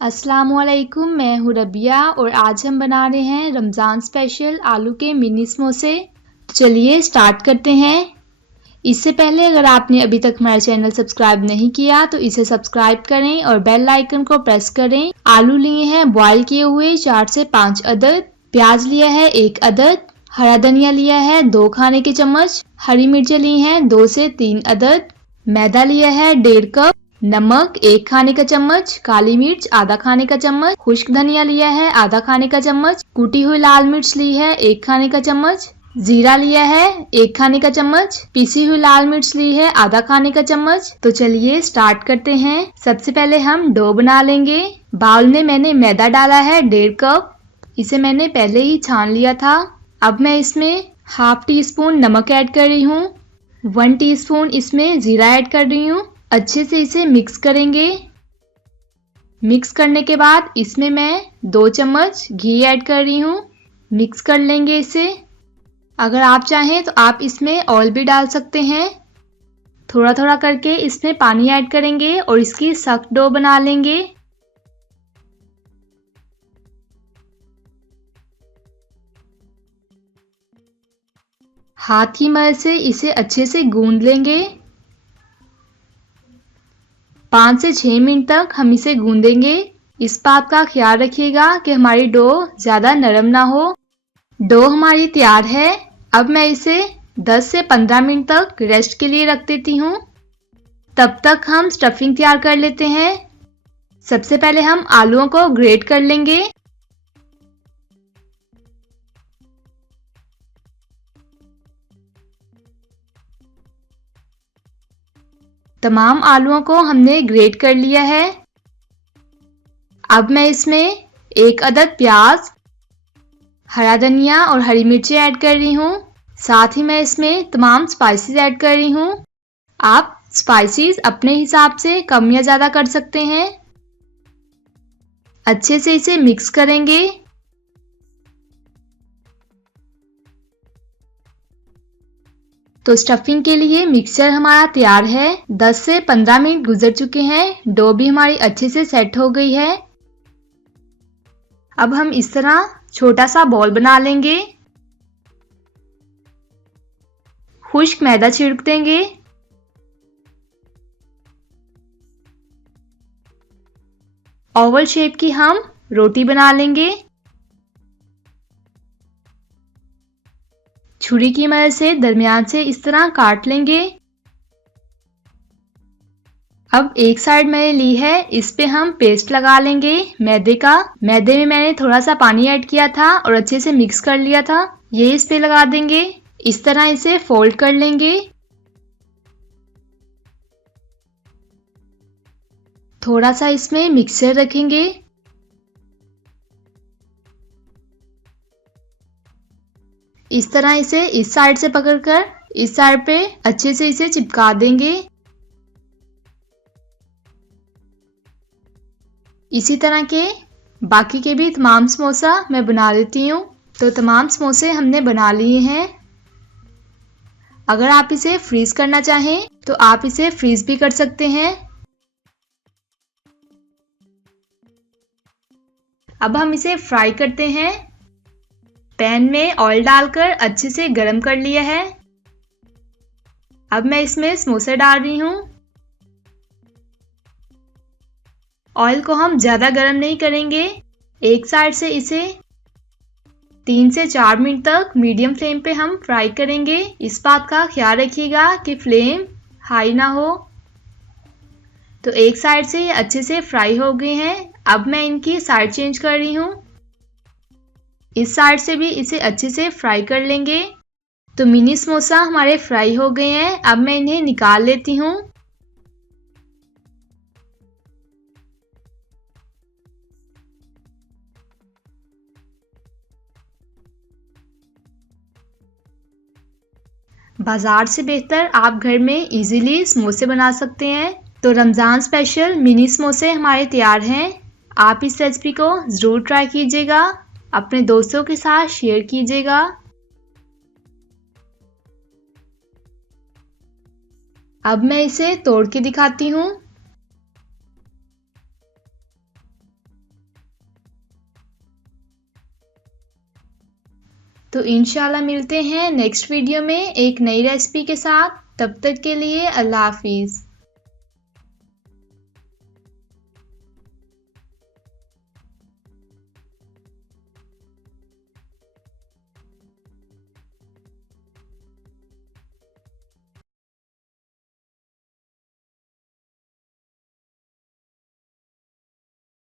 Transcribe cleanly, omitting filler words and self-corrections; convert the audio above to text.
अस्सलामुअलैकुम, मैं हूँ रबिया और आज हम बना रहे हैं रमज़ान स्पेशल आलू के मिनी समोसे। चलिए स्टार्ट करते हैं। इससे पहले अगर आपने अभी तक हमारा चैनल सब्सक्राइब नहीं किया तो इसे सब्सक्राइब करें और बेल आइकन को प्रेस करें। आलू लिए हैं बॉईल किए हुए 4 से 5 अदद, प्याज लिया है 1 अदद, हरा धनिया लिया है 2 खाने के चम्मच, हरी मिर्चें ली हैं 2 से 3 अदद, मैदा लिया है 1.5 कप, नमक 1 खाने का चम्मच, काली मिर्च आधा खाने का चम्मच, खुश्क धनिया लिया है आधा खाने का चम्मच, कुटी हुई लाल मिर्च ली है 1 खाने का चम्मच, जीरा लिया है 1 खाने का चम्मच, पीसी हुई लाल मिर्च ली है आधा खाने का चम्मच। तो चलिए स्टार्ट करते हैं। सबसे पहले हम डो बना लेंगे। बाउल में मैंने मैदा डाला है 1.5 कप, इसे मैंने पहले ही छान लिया था। अब मैं इसमें हाफ टी स्पून नमक ऐड कर रही हूँ, 1 टीस्पून इसमें जीरा ऐड कर रही हूँ। अच्छे से इसे मिक्स करेंगे। मिक्स करने के बाद इसमें मैं 2 चम्मच घी ऐड कर रही हूँ। मिक्स कर लेंगे इसे। अगर आप चाहें तो आप इसमें ऑयल भी डाल सकते हैं। थोड़ा थोड़ा करके इसमें पानी ऐड करेंगे और इसकी सख्त डो बना लेंगे। हाथ की मदद से इसे अच्छे से गूंद लेंगे। 5 से 6 मिनट तक हम इसे गूंदेंगे। इस बात का ख्याल रखिएगा कि हमारी डो ज़्यादा नरम ना हो। डो हमारी तैयार है। अब मैं इसे 10 से 15 मिनट तक रेस्ट के लिए रख देती हूँ। तब तक हम स्टफिंग तैयार कर लेते हैं। सबसे पहले हम आलूओं को ग्रेट कर लेंगे। तमाम आलूओं को हमने ग्रेट कर लिया है। अब मैं इसमें 1 अदद प्याज, हरा धनिया और हरी मिर्ची ऐड कर रही हूँ। साथ ही मैं इसमें तमाम स्पाइसेस ऐड कर रही हूँ। आप स्पाइसेस अपने हिसाब से कम या ज़्यादा कर सकते हैं। अच्छे से इसे मिक्स करेंगे। तो स्टफिंग के लिए मिक्सचर हमारा तैयार है। 10 से 15 मिनट गुजर चुके हैं। डो भी हमारी अच्छे से सेट हो गई है। अब हम इस तरह छोटा सा बॉल बना लेंगे। खुश्क मैदा छिड़क देंगे। ओवल शेप की हम रोटी बना लेंगे। छुरी की मदद से दरमियान से इस तरह काट लेंगे। अब एक साइड मैंने ली है, इस पे हम पेस्ट लगा लेंगे मैदे का। मैदे में मैंने थोड़ा सा पानी ऐड किया था और अच्छे से मिक्स कर लिया था। ये इस पे लगा देंगे। इस तरह इसे फोल्ड कर लेंगे। थोड़ा सा इसमें मिक्सचर रखेंगे। इस तरह इसे इस साइड से पकड़कर इस साइड पे अच्छे से इसे चिपका देंगे। इसी तरह के बाकी के भी तमाम समोसा मैं बना लेती हूँ। तो तमाम समोसे हमने बना लिए हैं। अगर आप इसे फ्रीज करना चाहें तो आप इसे फ्रीज भी कर सकते हैं। अब हम इसे फ्राई करते हैं। पैन में ऑयल डालकर अच्छे से गरम कर लिया है। अब मैं इसमें समोसे डाल रही हूँ। ऑयल को हम ज़्यादा गरम नहीं करेंगे। एक साइड से इसे 3 से 4 मिनट तक मीडियम फ्लेम पे हम फ्राई करेंगे। इस बात का ख्याल रखिएगा कि फ्लेम हाई ना हो। तो एक साइड से ये अच्छे से फ्राई हो गए हैं। अब मैं इनकी साइड चेंज कर रही हूँ। इस साइड से भी इसे अच्छे से फ्राई कर लेंगे। तो मिनी समोसा हमारे फ्राई हो गए हैं। अब मैं इन्हें निकाल लेती हूँ। बाजार से बेहतर आप घर में इजीली समोसे बना सकते हैं। तो रमज़ान स्पेशल मिनी समोसे हमारे तैयार हैं। आप इस रेसिपी को ज़रूर ट्राई कीजिएगा। अपने दोस्तों के साथ शेयर कीजिएगा। अब मैं इसे तोड़ के दिखाती हूँ। तो इंशाल्लाह मिलते हैं नेक्स्ट वीडियो में एक नई रेसिपी के साथ। तब तक के लिए अल्लाह हाफिज़।